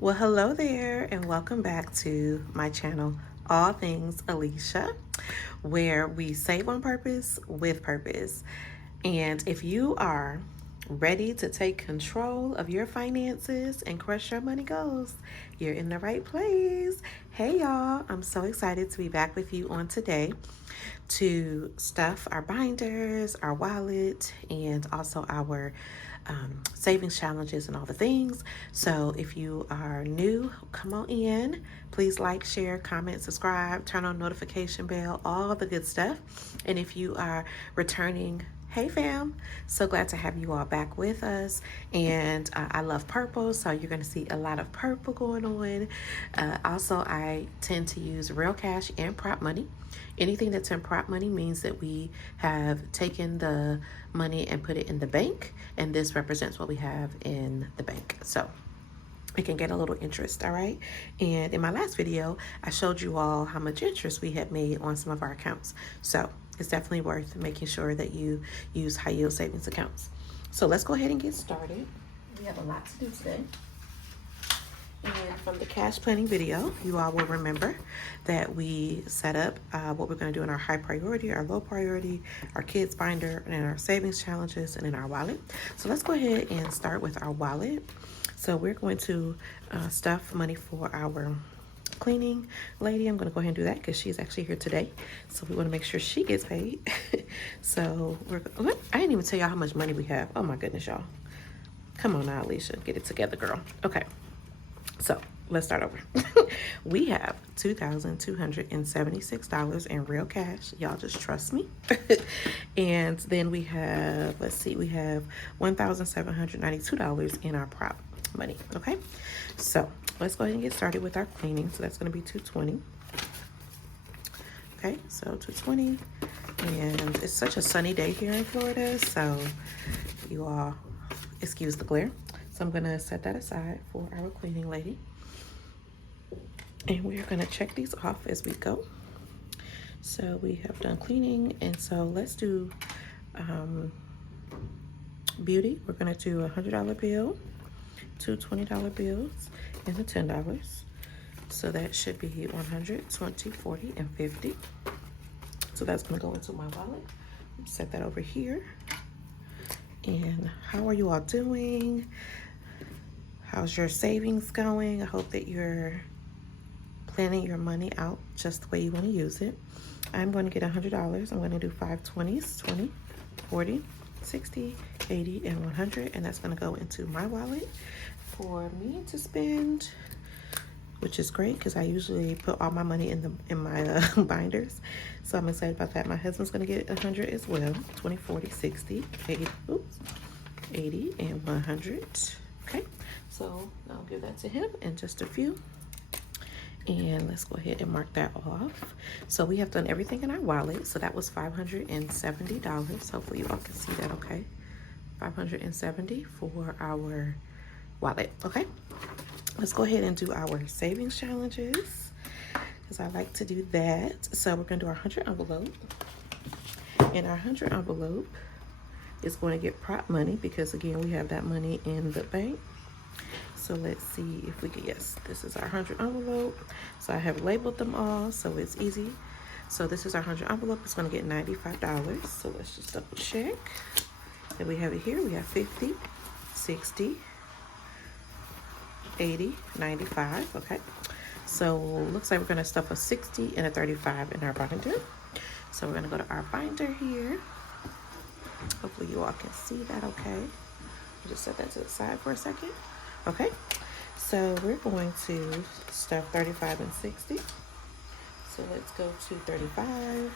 Well, hello there, and welcome back to my channel, All Things Alicia, where we save on purpose with purpose. And if you are ready to take control of your finances and crush your money goals, you're in the right place. Hey, y'all, I'm so excited to be back with you on today to stuff our binders, our wallet, and also our savings challenges and all the things. So if you are new, come on in. Please like, share, comment, subscribe, turn on notification bell, all the good stuff. And if you are returning, hey fam, so glad to have you all back with us. And I love purple, so you're going to see a lot of purple going on. Also, I tend to use real cash and prop money. Anything that's in prop money means that we have taken the money and put it in the bank, and this represents what we have in the bank. So it can get a little interest, all right? And in my last video, I showed you all how much interest we had made on some of our accounts. So it's definitely worth making sure that you use high yield savings accounts. So let's go ahead and get started. We have a lot to do today. And from the cash planning video, you all will remember that we set up what we're going to do in our high priority, our low priority, our kids binder, and our savings challenges, and in our wallet. So let's go ahead and start with our wallet. So we're going to stuff money for our cleaning lady. I'm going to go ahead and do that because she's actually here today. So we want to make sure she gets paid. So I didn't even tell y'all how much money we have. Oh my goodness, y'all. Come on now, Alicia. Get it together, girl. Okay. So let's start over. We have $2,276 in real cash. Y'all just trust me. And then we have, let's see, we have $1,792 in our prop money. Okay. So let's go ahead and get started with our cleaning. So that's going to be $220. Okay. So $220. And it's such a sunny day here in Florida. So you all excuse the glare. So I'm going to set that aside for our cleaning lady. And we're going to check these off as we go. So we have done cleaning. And so let's do beauty. We're going to do a $100 bill, two $20 bills, and a $10. So that should be 100, 20, 40, and 50. So that's going to go into my wallet. Set that over here. And how are you all doing? How's your savings going? I hope that you're planning your money out just the way you want to use it. I'm going to get $100. I'm going to do 5 20s, 20, 40, 60, 80, and 100. And that's going to go into my wallet for me to spend, which is great because I usually put all my money in my binders. So I'm excited about that. My husband's going to get 100 as well. 20, 40, 60, 80, 80, and 100. Okay. So I'll give that to him in just a few. And let's go ahead and mark that off. So we have done everything in our wallet. So that was $570. Hopefully you all can see that, okay? $570 for our wallet, okay? Let's go ahead and do our savings challenges because I like to do that. So we're going to do our 100 envelope. And our 100 envelope is going to get prop money because, again, we have that money in the bank. So let's see if we can, yes, this is our 100 envelope. So I have labeled them all, so it's easy. So this is our 100 envelope. It's going to get $95. So let's just double check. And we have it here. We have 50, 60, 80, 95. Okay. So looks like we're going to stuff a 60 and a 35 in our binder. So we're going to go to our binder here. Hopefully you all can see that okay. I'll just set that to the side for a second. Okay, so we're going to stuff 35 and 60. So let's go to 35.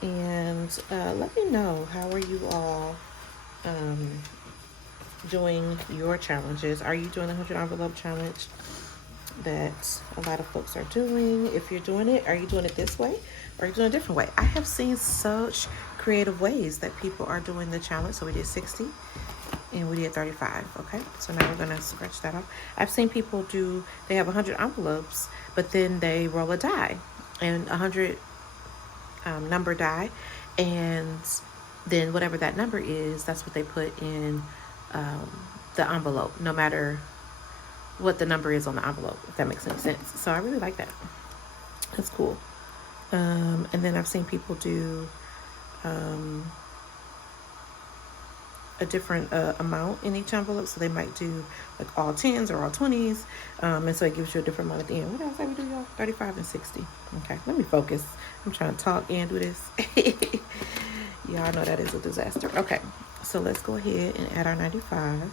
And let me know, how are you all doing your challenges? Are you doing the 100 envelope challenge that a lot of folks are doing? If you're doing it, are you doing it this way or are you doing a different way? I have seen such creative ways that people are doing the challenge. So we did 60 and we did 35. Okay, so now we're gonna scratch that off. I've seen people do, they have 100 envelopes, but then they roll a die, and 100 number die, and then whatever that number is, that's what they put in the envelope, no matter what the number is on the envelope, if that makes any sense. So I really like that. That's cool. And then I've seen people do a different amount in each envelope. So they might do like all 10s or all 20s. And so it gives you a different amount at the end. What else did we do, y'all? 35 and 60. Okay, let me focus. I'm trying to talk and do this. Y'all know that is a disaster. Okay, so let's go ahead and add our 95.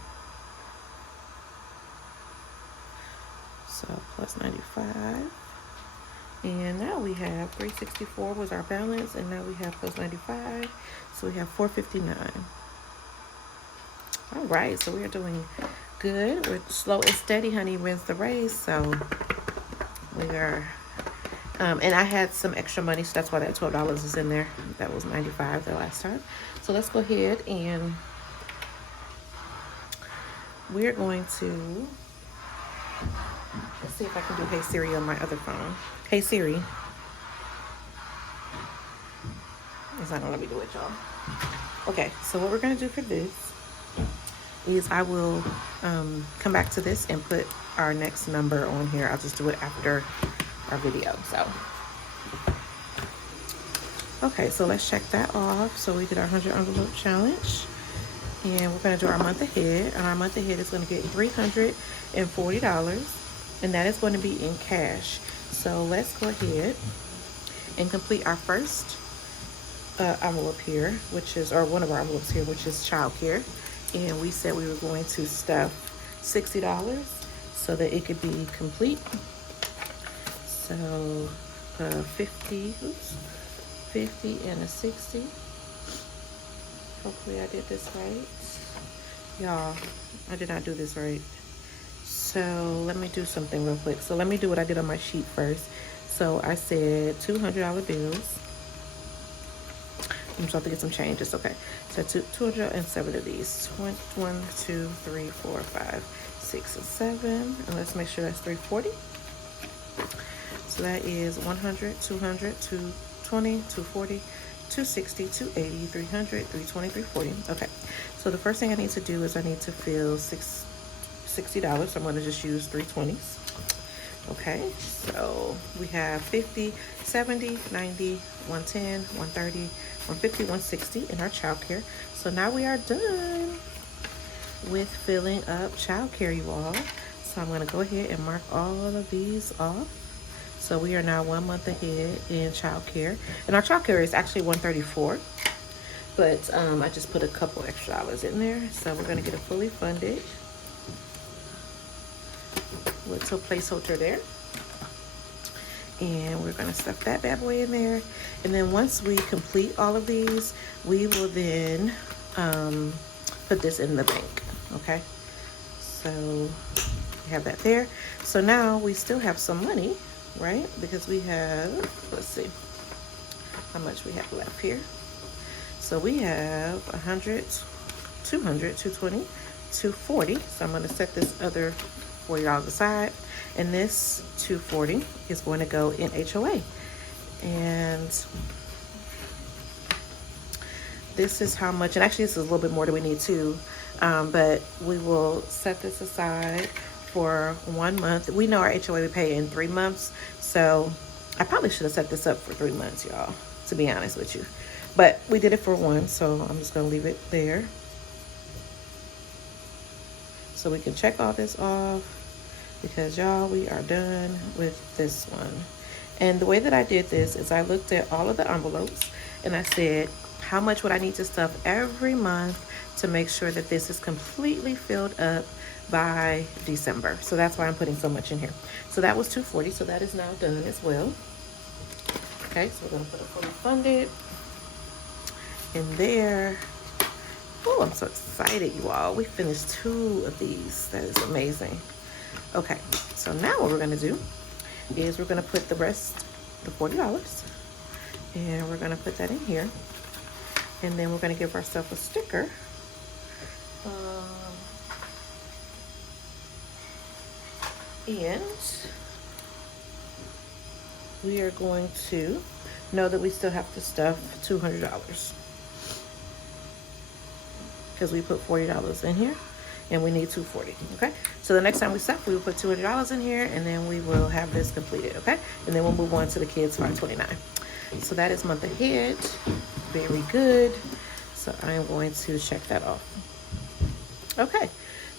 So plus 95. And now we have 364 was our balance. And now we have plus 95. So we have 459. All right, so we are doing good. We're slow and steady, honey, wins the race. So we are, and I had some extra money, so that's why that $12 is in there. That was 95 the last time. So let's go ahead and we're going to, let's see if I can do Hey Siri on my other phone. Hey Siri. It's not gonna let me do it, y'all. Okay, so what we're gonna do for this is I will come back to this and put our next number on here. I'll just do it after our video. So okay, so let's check that off. So we did our 100 envelope challenge, and we're going to do our month ahead, and our month ahead is going to get $340, and that is going to be in cash. So let's go ahead and complete our first envelope here, which is, or one of our envelopes here, which is childcare. And we said we were going to stuff $60 so that it could be complete. So 50 and a 60. Hopefully I did this right. Y'all, I did not do this right. So let me do something real quick. So let me do what I did on my sheet first. So I said $200 bills. I'm just have to get some changes. Okay, so 207 of these. 1, 2, 3, 4, 5, 6, and 7. And let's make sure that's 340. So that is 100, 200, 220, 240, 260, 280, 300, 320, 340. Okay, so the first thing I need to do is I need to fill $60. So I'm going to just use 320s. Okay, so we have 50, 70, 90, 110, 130, 150, 160 in our childcare. So now we are done with filling up childcare, you all. So I'm going to go ahead and mark all of these off. So we are now 1 month ahead in childcare, and our childcare is actually $134, but I just put a couple extra dollars in there. So we're going to get it fully funded. Little placeholder there, and we're going to stuff that bad boy in there. And then once we complete all of these, we will then put this in the bank. Okay, so we have that there. So now we still have some money, right? Because we have, let's see how much we have left here. So we have 100, 200, 220, 240. So I'm going to set this other $40 aside, and this $240 is going to go in HOA. And this is how much, and actually this is a little bit more than we need too, but we will set this aside for 1 month. We know our HOA we pay in 3 months, so I probably should have set this up for 3 months, y'all, to be honest with you, but we did it for 1, so I'm just gonna leave it there so we can check all this off, because y'all, we are done with this one. And the way that I did this is I looked at all of the envelopes and I said, how much would I need to stuff every month to make sure that this is completely filled up by December? So that's why I'm putting so much in here. So that was $240, so that is now done as well. Okay, so we're gonna put it fully funded in there. Oh, I'm so excited, you all. We finished 2 of these. That is amazing. Okay, so now what we're gonna do is we're gonna put the rest, the $40, and we're gonna put that in here, and then we're gonna give ourselves a sticker. And we are going to know that we still have to stuff $200 because we put $40 in here, and we need $240. Okay, so the next time we step, we will put $200 in here, and then we will have this completed. Okay, and then we'll move on to the kids $529. So that is month ahead. Very good. So I'm going to check that off. Okay,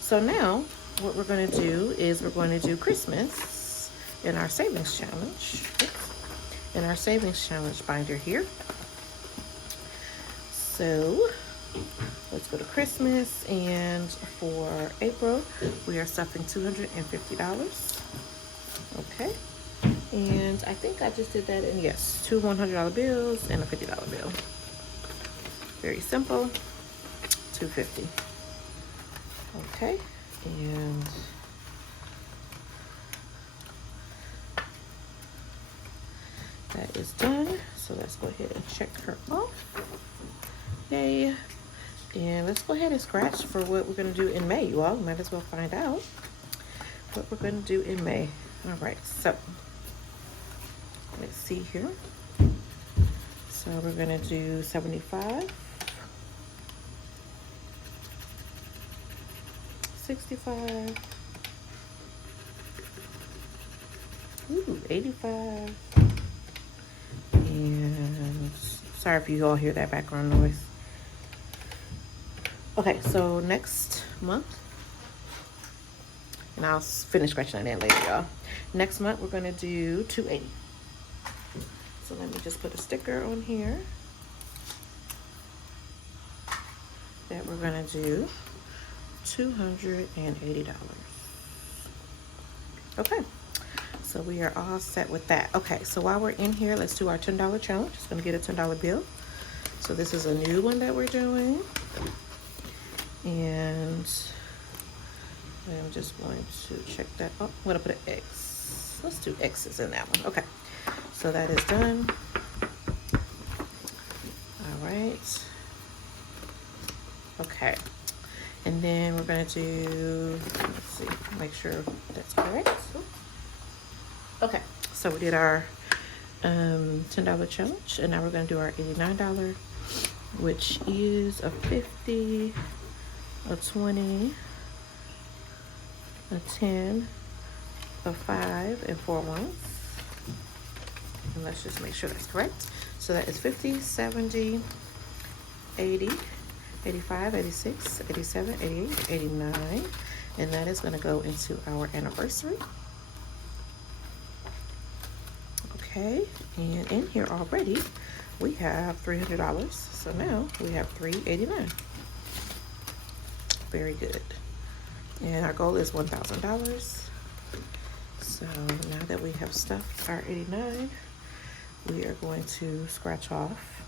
so now what we're going to do is we're going to do Christmas in our savings challenge. In our savings challenge binder here. So let's go to Christmas, and for April we are stuffing $250. Okay, and I think I just did that in, yes, two $100 bills and a $50 bill. Very simple. $250. Okay, and that is done. So let's go ahead and check her off. Yay. And let's go ahead and scratch for what we're going to do in May. You all might as well find out what we're going to do in May. All right, so let's see here. So we're going to do 75, 65, ooh, 85, and sorry if you all hear that background noise. Okay, so next month, and I'll finish scratching that in later, y'all. Next month, we're gonna do 280. So let me just put a sticker on here that we're gonna do $280. Okay, so we are all set with that. Okay, so while we're in here, let's do our $10 challenge. It's gonna get a $10 bill. So this is a new one that we're doing. And I'm just going to check that. Oh, I'm gonna put an X. Let's do X's in that one. Okay, so that is done. All right. Okay, and then we're gonna do, let's see, make sure that's correct. Okay, so we did our $10 challenge, and now we're gonna do our $89, which is a 50, a 20, a 10, a 5, and 4 ones. And let's just make sure that's correct. So that is 50, 70, 80, 85, 86, 87, 88, 89. And that is gonna go into our anniversary. Okay, and in here already, we have $300. So now we have $389. Very good. And our goal is $1,000. So now that we have stuffed our 89, we are going to scratch off.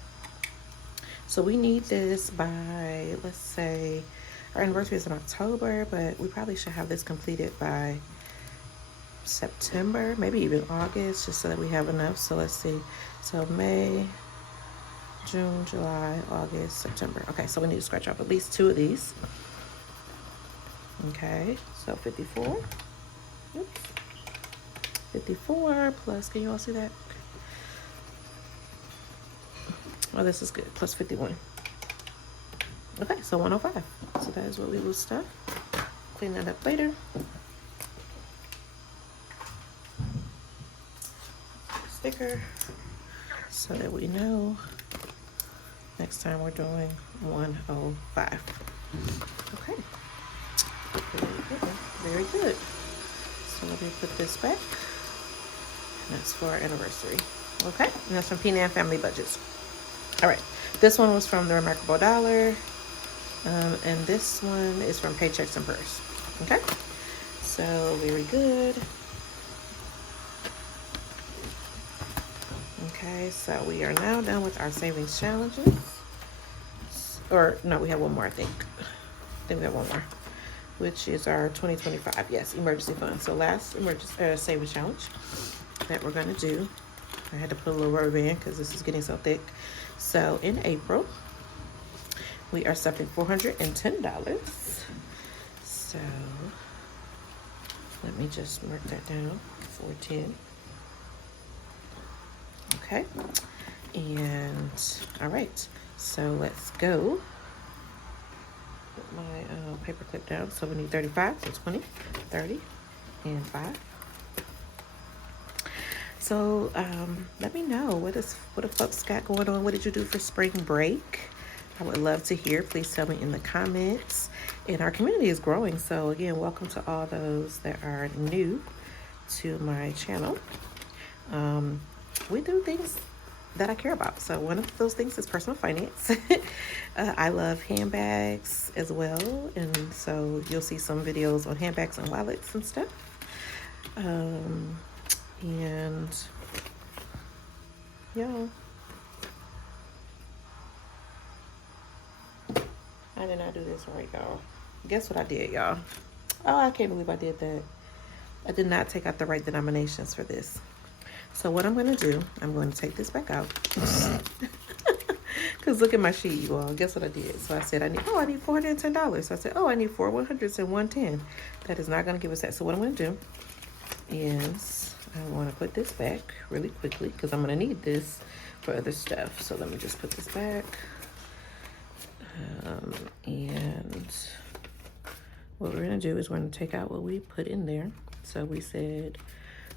So we need this by, let's say, our anniversary is in October, but we probably should have this completed by September, maybe even August, just so that we have enough. So let's see. So May, June, July, August, September. Okay, so we need to scratch off at least 2 of these. Okay, so 54. Oops. 54 plus, can you all see that? Okay. Oh, this is good. Plus 51. Okay, so 105. So that is what we will stuff. Clean that up later. Sticker so that we know next time we're doing 105. Okay. Very good. So let me put this back. And that's for our anniversary. Okay, and that's from P&N Family Budgets. All right, this one was from the Remarkable Dollar, and this one is from Paychecks and Purse. Okay, so very good. Okay, so we are now done with our savings challenges. Or no, we have one more, I think we have one more, which is our 2025, yes, emergency fund. So last emergency savings challenge that we're gonna do. I had to put a little rubber band because this is getting so thick. So in April, we are stuffing $410. So let me just mark that down, 410. Okay, and all right, so let's go my paper clip down. So we need 35, so 20, 30, and 5. So let me know what the folks got going on. What did you do for spring break? I would love to hear. Please tell me in the comments. And our community is growing. So again, welcome to all those that are new to my channel. We do things that I care about. So one of those things is personal finance. I love handbags as well. And so you'll see some videos on handbags and wallets and stuff. And yeah, I did not do this right, y'all. Guess what I did, y'all? Oh, I can't believe I did that. I did not take out the right denominations for this. So what I'm going to do, I'm going to take this back out. Because look at my sheet, you all. Guess what I did? So I said, I need $410. So I said, I need 4 100s and 110. That is not going to give us that. So what I'm going to do is I want to put this back really quickly because I'm going to need this for other stuff. So let me just put this back. And what we're going to do is we're going to take out what we put in there. So we said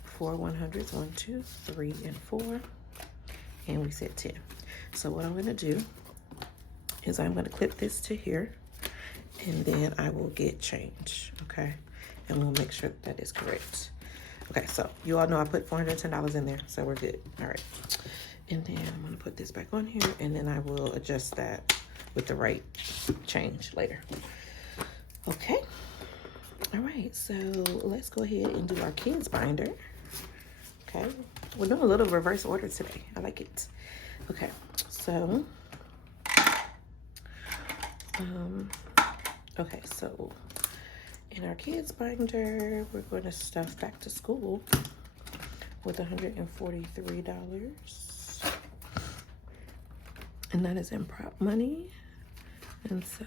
4 100s, 1, 2, 3, and 4. And we said 10. So what I'm going to do is I'm going to clip this to here. And then I will get change. Okay. And we'll make sure that is correct. Okay. So you all know I put $410 in there. So we're good. All right. And then I'm going to put this back on here. And then I will adjust that with the right change later. Okay. All right. So let's go ahead and do our kids binder. Okay. We're doing a little reverse order today. I like it. Okay. So, okay. So in our kids binder, we're going to stuff back to school with $143. And that is in prop money. And so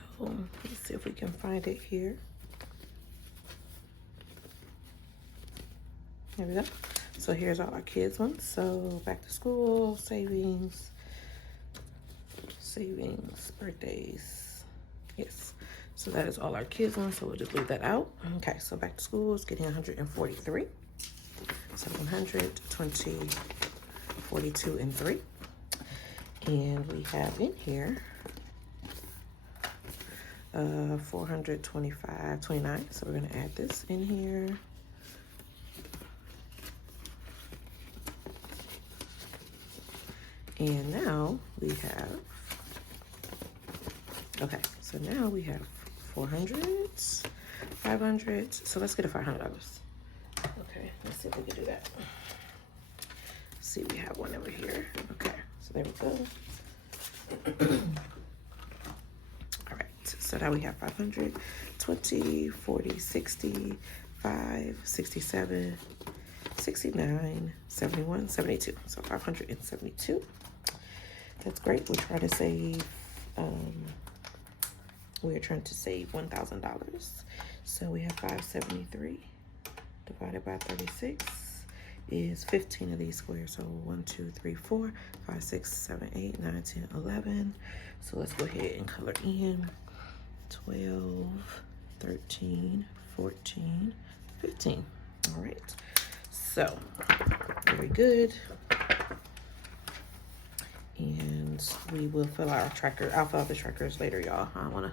let's see if we can find it here. There we go. So here's all our kids ones. So back to school, savings, birthdays. Yes. So that is all our kids ones. So we'll just leave that out. Okay. So back to school is getting 143. So 100, 20, 42, and 3. And we have in here 425, 29. So we're going to add this in here. And now we have, okay, so now we have 400s, 500s. So let's get a $500. Okay, let's see if we can do that. See, we have one over here. Okay, so there we go. All right, so now we have 500, 20, 40, 60, 5, 67, 69, 71, 72. So 572. That's great. We're trying to save, $1,000. So we have 573 divided by 36 is 15 of these squares. So 1, 2, 3, 4, 5, 6, 7, 8, 9, 10, 11. So let's go ahead and color in 12, 13, 14, 15. All right. So very good. And we will fill out our tracker. I'll fill out the trackers later, y'all. I don't want to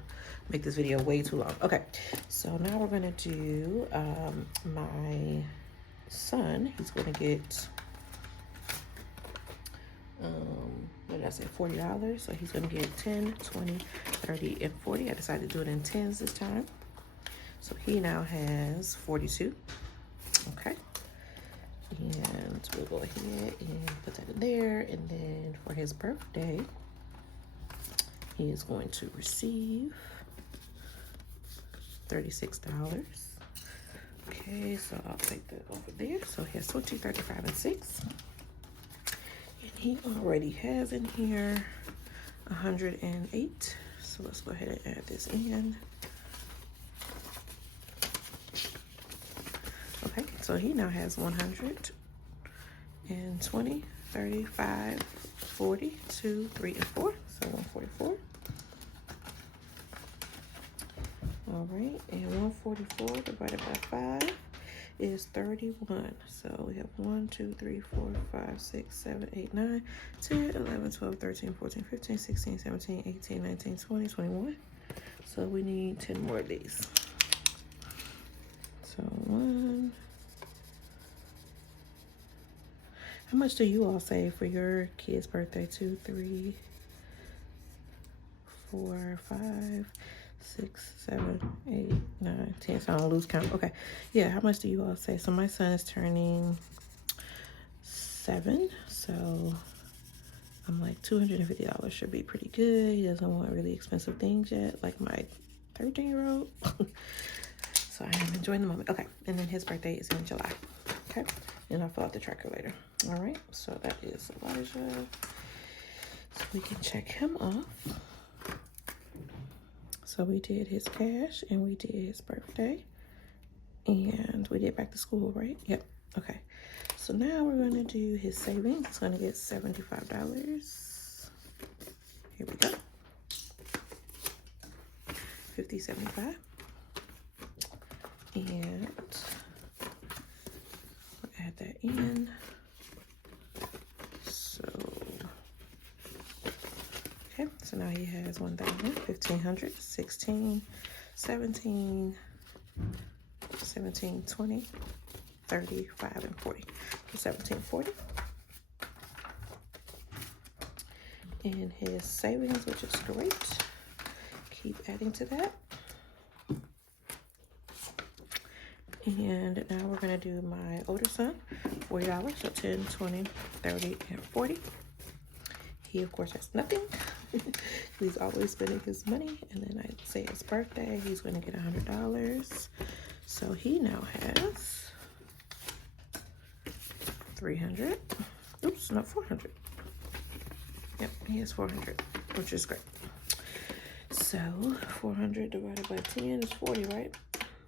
make this video way too long. Okay, so now we're going to do my son. He's going to get, what did I say, $40. So he's going to get 10, 20, 30, and 40. I decided to do it in 10s this time. So he now has 42. Okay. And we'll go ahead and put that in there. And then for his birthday, he is going to receive $36. Okay, so I'll take that over there. So he has 20, 35, and 6. And he already has in here 108. So let's go ahead and add this in. Okay, so he now has 100 and 20, 35, 40, 2, 3, and 4. So 144. All right, and 144 divided by 5 is 31. So we have 1, 2, 3, 4, 5, 6, 7, 8, 9, 10, 11, 12, 13, 14, 15, 16, 17, 18, 19, 20, 21. So we need 10 more of these. So 1. How much do you all save for your kid's birthday? 2, 3, 4, 5, 6, 7, 8, 9, 10. So I don't lose count. Okay. Yeah, how much do you all say? So my son is turning 7. So I'm like $250 should be pretty good. He doesn't want really expensive things yet, like my 13-year-old. So I am enjoying the moment. Okay. And then his birthday is in July. Okay. And I'll fill out the tracker later. All right. So that is Elijah. So we can check him off. So we did his cash and we did his birthday and we did back to school, right? Yep. Okay. So now we're going to do his savings. It's going to get $75. Here we go. 50, 75. And we'll add that in. So now he has 1,000, 1,500, 16, 17, 17, 20, 30, 5, and 40. So 1740. And his savings, which is great. Keep adding to that. And now we're going to do my older son, $40. So 10, 20, 30, and 40. He, of course, has nothing. He's always spending his money. And then I say his birthday, he's going to get $100. So he now has 300. Oops, not 400. Yep, he has 400, which is great. So 400 divided by 10 is 40, right?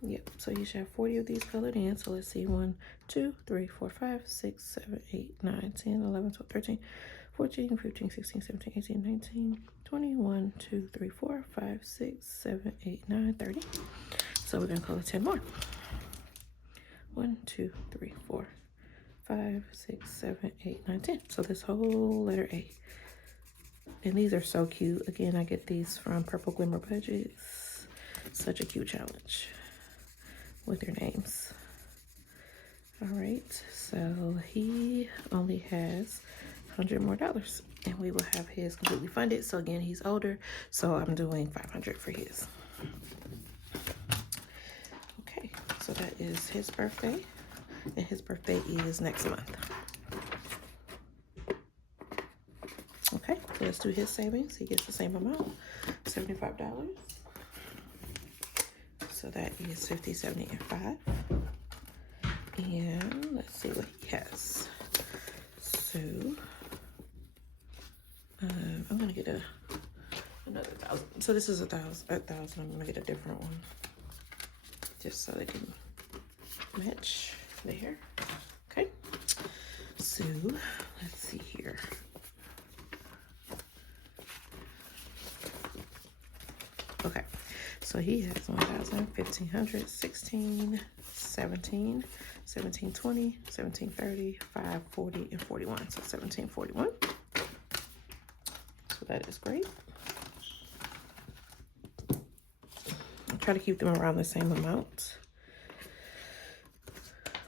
Yep, so you should have 40 of these colored in. So let's see, 1, 2, 3, 4, 5, 6, 7, 8, 9, 10, 11, 12, 13, 14, 15, 16, 17, 18, 19, 20, 1, 2, 3, 4, 5, 6, 7, 8, 9, 30. So we're going to color 10 more. 1, 2, 3, 4, 5, 6, 7, 8, 9, 10. So this whole letter A. And these are so cute. Again, I get these from Purple Glimmer Budgets. Such a cute challenge with their names. All right, so he only has $100 more, and we will have his completely funded. So again, he's older, so I'm doing 500 for his. Okay, so that is his birthday, and his birthday is next month. Okay, so let's do his savings. He gets the same amount, $75. So that is 50, 70, and 5. And let's see what he has. So I'm gonna get another 1,000. So this is 1,000. I'm gonna get a different one, just so they can match there. Okay. So let's see here. Okay. So he has 1,000, 1,500, 16, 17, 1720, 1730, 5, 40, and 41. So 1741. So that is great. I try to keep them around the same amount.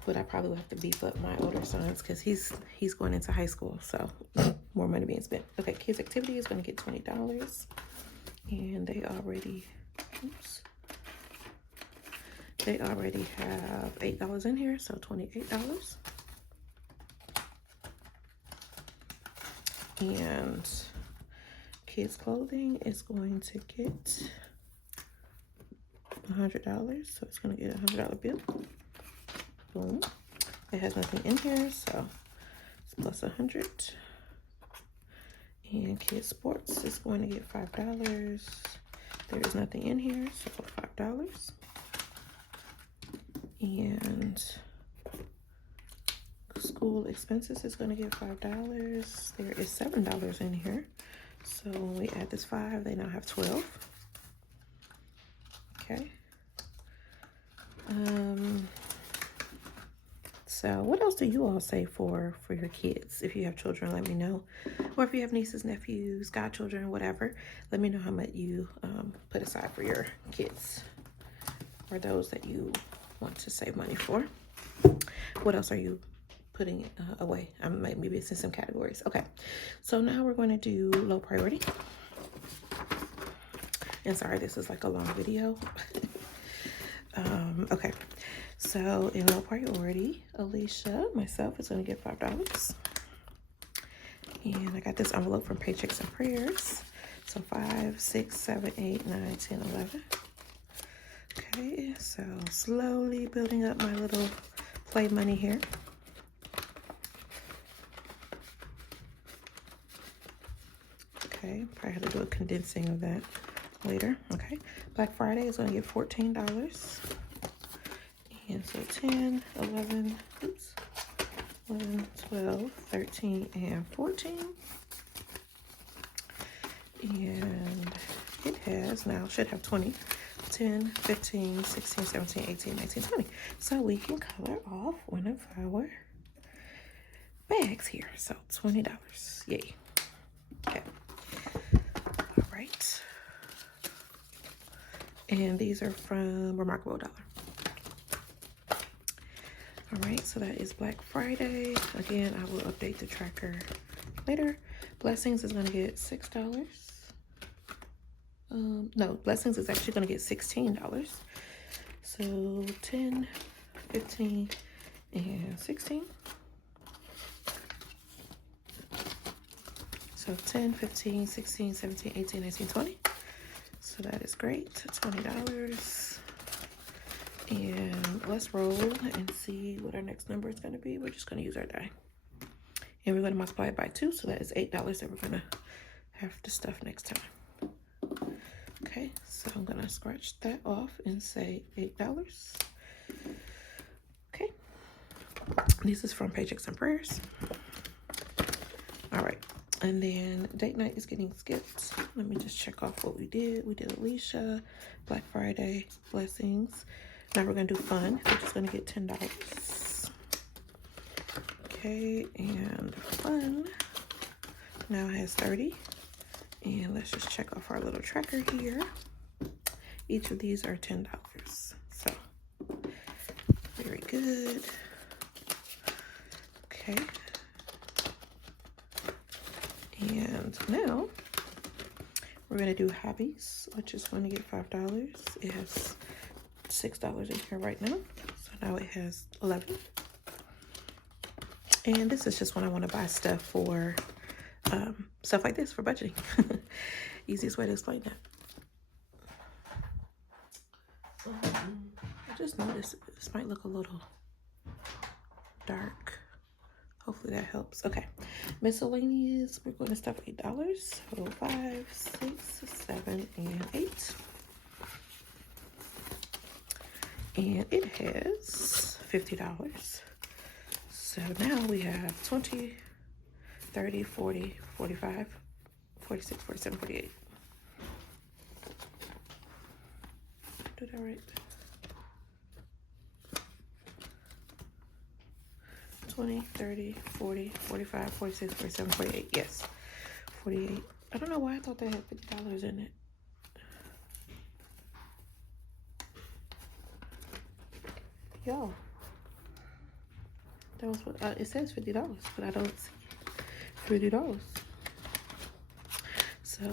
But I probably will have to beef up my older sons because he's going into high school. So more money being spent. Okay, kids activity is going to get $20. And they already, oops. They already have $8 in here, so $28. And kids clothing is going to get $100, so it's going to get a $100 bill. Boom. It has nothing in here, so it's plus 100. And kids sports is going to get $5. There is nothing in here, so $5. And school expenses is going to get $5. There is $7 in here. So when we add this 5, they now have 12. Okay. So what else do you all save for your kids? If you have children, let me know. Or if you have nieces, nephews, godchildren, whatever, let me know how much you put aside for your kids or those that you want to save money for. What else are you putting away? Maybe it's in some categories. Okay, so now we're going to do low priority. And sorry, this is like a long video. Okay, so in low priority, Alicia, myself, is going to get $5. And I got this envelope from Paychecks and Prayers. So 5, 6, 7, 8, 9, 10, 11. Okay, so slowly building up my little play money here. Okay, probably have to do a condensing of that later. Okay, Black Friday is going to get $14. And so 10, 11, 12, 13, and 14. And it has now, should have 20, 10, 15, 16, 17, 18, 19, 20. So we can color off one of our bags here. So $20. Yay. Okay. All right. And these are from Remarkable Dollar. All right, so that is Black Friday. Again, I will update the tracker later. Blessings is gonna get $6. No, Blessings is actually gonna get $16. So 10, 15, and 16. So 10, 15, 16, 17, 18, 19, 20. So that is great, $20. And let's roll and see what our next number is going to be. We're just going to use our die. And we're going to multiply it by 2. So that is $8 that we're going to have to stuff next time. Okay, so I'm going to scratch that off and say $8. Okay. This is from Paychecks and Prayers. All right. And then date night is getting skipped. Let me just check off what we did. We did Alicia, Black Friday, Blessings. Now we're gonna do fun, which is gonna get $10. Okay, and fun now has 30. And let's just check off our little tracker here. Each of these are $10. So very good. Okay. And now we're gonna do hobbies, which is going to get $5. It has $6 in here right now, so now it has 11. And this is just when I want to buy stuff for stuff like this for budgeting. Easiest way to explain that. I just noticed this might look a little dark. Hopefully that helps. Okay, miscellaneous, we're going to stuff $8. So 5, 6, 7, and 8. And it has $50. So now we have 20, 30, 40, 45, 46, 47, 48. Do that right? 20, 30, 40, 45, 46, 47, 48. Yes, 48. I don't know why I thought they had $50 in it. Yo, that was what it says $50, but I don't see $50. So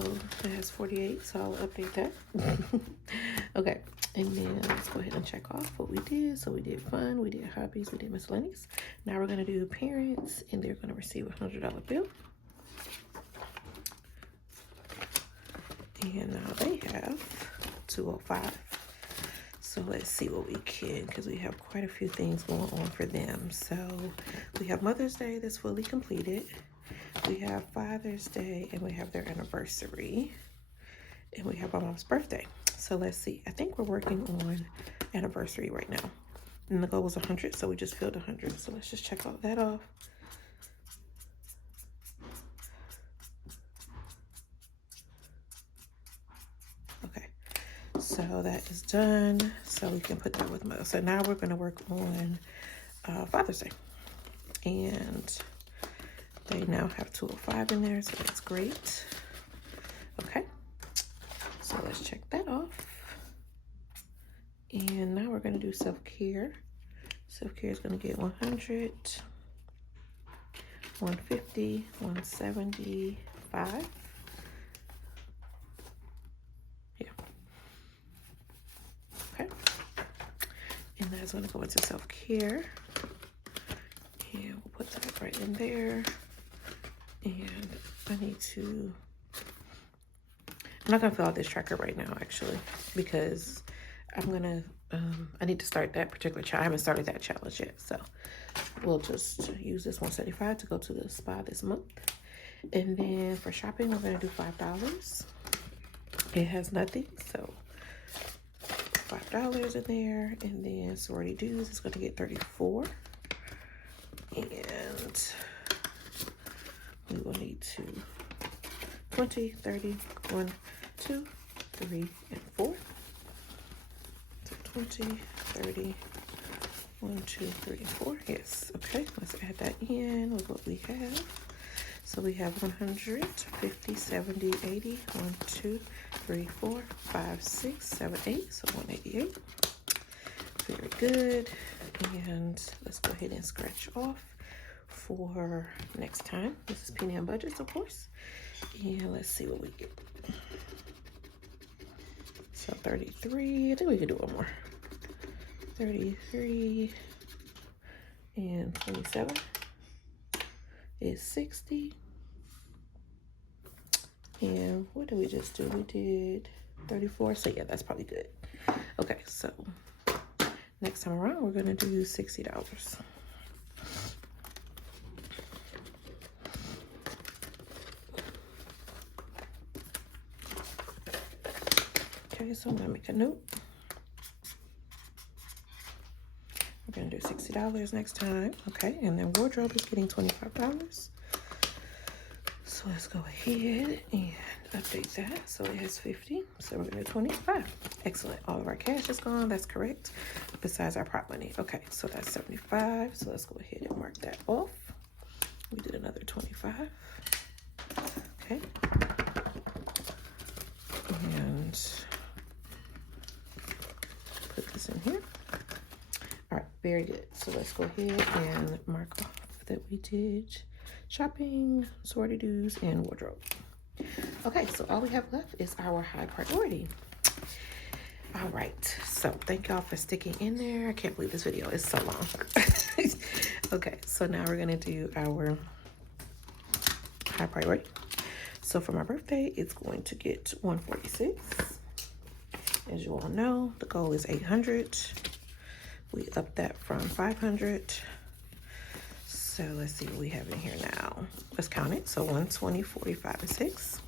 it has 48, so I'll update that. Okay, and then let's go ahead and check off what we did. So we did fun, we did hobbies, we did miscellaneous. Now we're gonna do parents, and they're gonna receive a $100 bill. And now they have $205. So let's see what we can, because we have quite a few things going on for them. So we have Mother's Day that's fully completed. We have Father's Day, and we have their anniversary. And we have my mom's birthday. So let's see. I think we're working on anniversary right now. And the goal was 100, so we just filled 100. So let's just check all that off. Okay. So So that is done. So we can put that with Mo. So now we're going to work on Father's Day. And they now have 205 in there, so that's great. Okay. So let's check that off. And now we're going to do self-care. Self-care is going to get 100, 150, 175. Yeah. Okay. And that's going to go into self-care. And we'll put that right in there. And I need to, I'm not going to fill out this tracker right now, actually, because I'm going to, I need to start that particular challenge. I haven't started that challenge yet. So we'll just use this 175 to go to the spa this month. And then for shopping, we're going to do $5. It has nothing, so $5 in there. And then sorority dues is going to get 34. And we will need to 20, 30, 1, 2, 3, and 4. So 20, 30, 1, 2, 3, 4. Yes. Okay. Let's add that in with what we have. So we have 100, 50, 70, 80, 1, 2, 3, 4, 5, 6, 7, 8. So 188. Very good. And let's go ahead and scratch off for next time. This is Penny on Budgets, of course. And let's see what we get. So 33. I think we can do one more. 33 and 27 is 60. And what did we just do? We did 34. So yeah, that's probably good. Okay, so next time around, we're going to do $60. Okay, so I'm going to make a note. We're going to do $60 next time. Okay, and then wardrobe is getting $25. So let's go ahead and update that. So it has 50. So we're going to do 25. Excellent. All of our cash is gone. That's correct. Besides our prop money. Okay, so that's 75. So let's go ahead and mark that off. We did another 25. Okay. And put this in here. All right, very good. So let's go ahead and mark off that we did shopping, sorority dues, and wardrobe. Okay, so all we have left is our high priority. All right, so thank y'all for sticking in there. I can't believe this video is so long. Okay, so now we're gonna do our high priority. So for my birthday, it's going to get 146. As you all know, the goal is 800. We upped that from 500. So let's see what we have in here now. Let's count it. So 120, 45, and 6.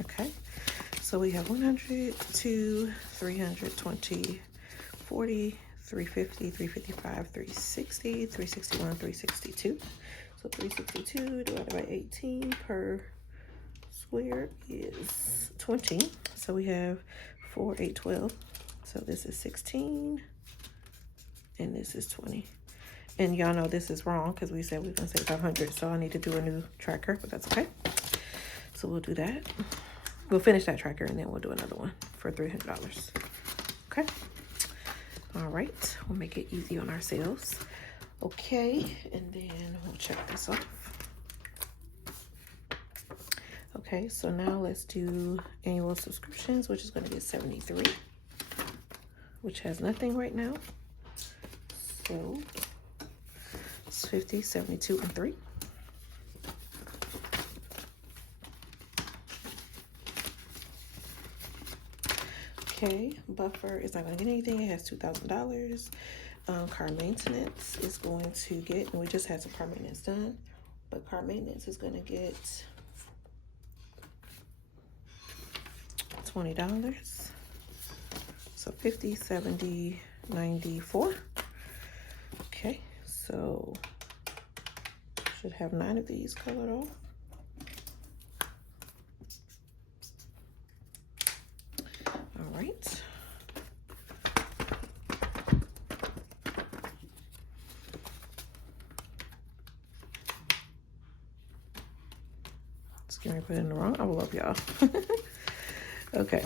Okay. So we have 100, 2, 320, 40, 350, 355, 360, 361, 362. So 362 divided by 18 per square is 20. So we have 4, 8, 12. So this is 16. And this is 20. And y'all know this is wrong because we said we we're going to say 500. So I need to do a new tracker, but that's okay. So we'll do that. We'll finish that tracker and then we'll do another one for $300. Okay. All right. We'll make it easy on ourselves. Okay. And then we'll check this off. Okay. So now let's do annual subscriptions, which is going to be 73, which has nothing right now. So it's 50, 72, and 3. Okay, buffer is not going to get anything. It has $2,000. Car maintenance is going to get, and we just had some car maintenance done, but car maintenance is going to get $20. So 50, 70, 94. Okay, so should have 9 of these colored off. I put it in the wrong envelope, y'all. Okay,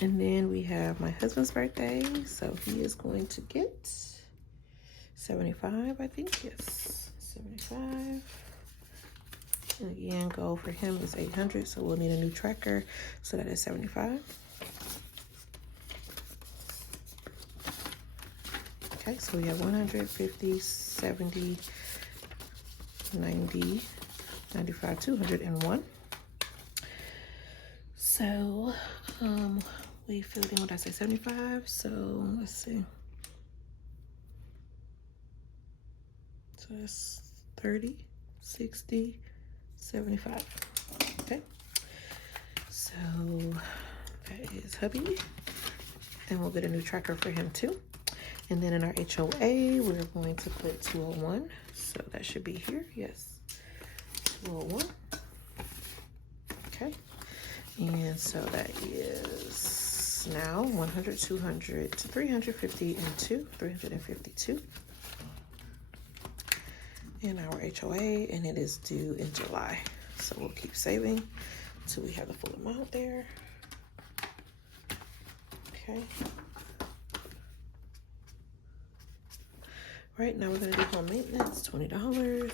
and then we have my husband's birthday, so he is going to get 75, I think. Yes, 75. And again, goal for him is 800, so we'll need a new tracker, so that is 75. Okay, so we have 150, 70, 90, 95, 201. So we filled in what I say, 75. So let's see. So that's 30, 60, 75. Okay. So that is hubby. And we'll get a new tracker for him too. And then in our HOA, we're going to put 201. So that should be here. Yes. 201. Okay. And so that is now 100, 200, 350, and 352 in our HOA, and it is due in July. So we'll keep saving until we have the full amount there. Okay. Right now we're gonna do home maintenance, $20.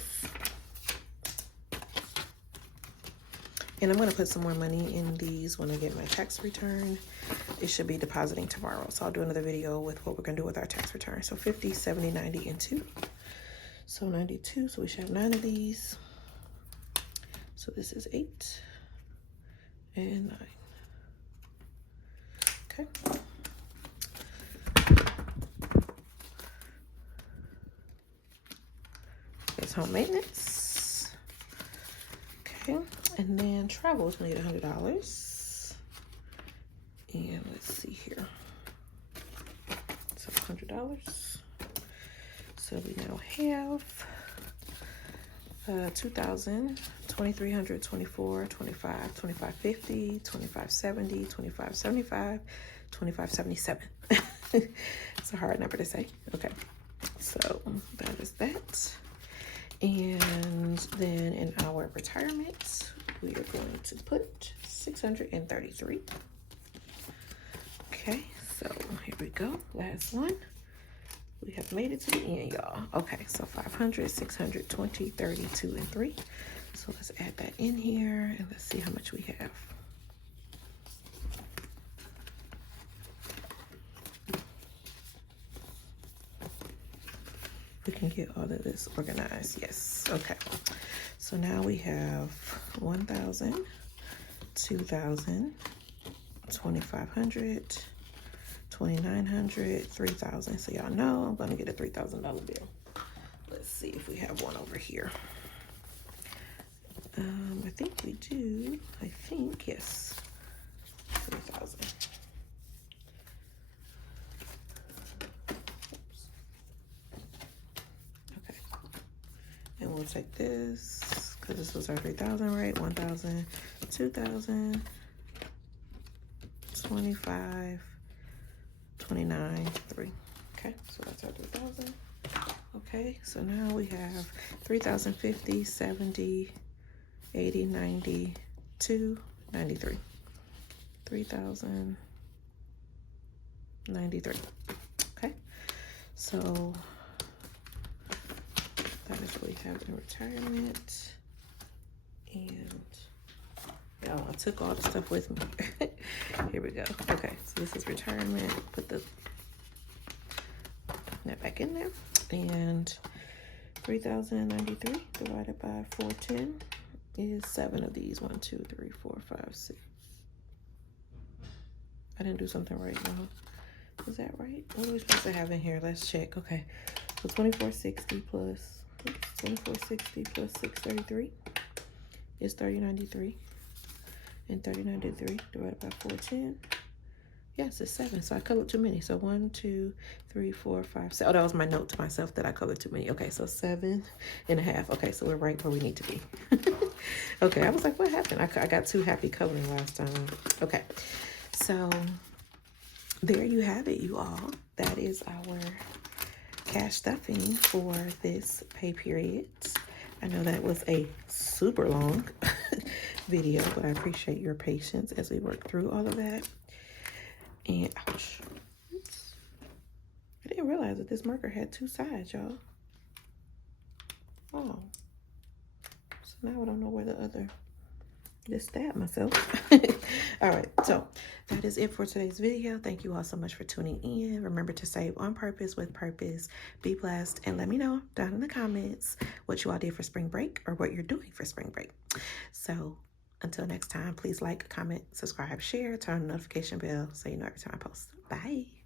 And I'm gonna put some more money in these when I get my tax return. It should be depositing tomorrow. So I'll do another video with what we're gonna do with our tax return. So 50, 70, 90, and 2. So 92, so we should have 9 of these. So this is 8 and 9. Okay. It's home maintenance. Okay. And then travel is gonna get $100. And let's see here. So $100. So we now have 2,000, 2,300, 24, 25, 2550, 2570, 2575, 2577. It's a hard number to say. Okay. So that is that. And then in our retirement, we are going to put 633. Okay, so here we go. Last one. We have made it to the end, y'all. Okay, so 500, 600, 20, 30, 2, and 3. So let's add that in here and let's see how much we have. We can get all of this organized. Yes. Okay. So now we have 1,000, 2,000, 2,500, 2,900, 3,000. So y'all know I'm gonna get a $3,000 bill. Let's see if we have one over here. I think we do. I think, yes. 3,000. And we'll take this, because this was our 3,000, right? 1,000, 2,000, 25, 29, 3. Okay, so that's our 3,000. Okay, so now we have 3,050, 70, 80, 90, 2, 93. 3,000, 93. Okay, so that is what we have in retirement. And y'all, I took all the stuff with me. Here we go. Okay, so this is retirement. Put that back in there. And 3,093 divided by 410 is 7 of these. 1, 2, 3, 4, 5, 6. I didn't do something right now. Is that right? What are we supposed to have in here? Let's check. Okay, so 2460 plus 2460 plus 633 is 3093, and 3093 divided by 410. Yes, it's 7. So I colored too many. So 1, 2, 3, 4, 5, 6. Oh, that was my note to myself that I colored too many. Okay, so 7.5. Okay, so we're right where we need to be. Okay, I was like, what happened? I got too happy coloring last time. Okay, so there you have it, you all. That is our cash stuffing for this pay period. I know that was a super long video, but I appreciate your patience as we work through all of that. And ouch. Oops. I didn't realize that this marker had two sides, y'all. Oh. So now I don't know where the other, just stabbed myself. All right, so that is it for today's video. Thank you all so much for tuning in. Remember to save on purpose with purpose. Be blessed, and let me know down in the comments what you all did for spring break or what you're doing for spring break. So until next time, please like, comment, subscribe, share, turn on the notification bell so you know every time I post. Bye.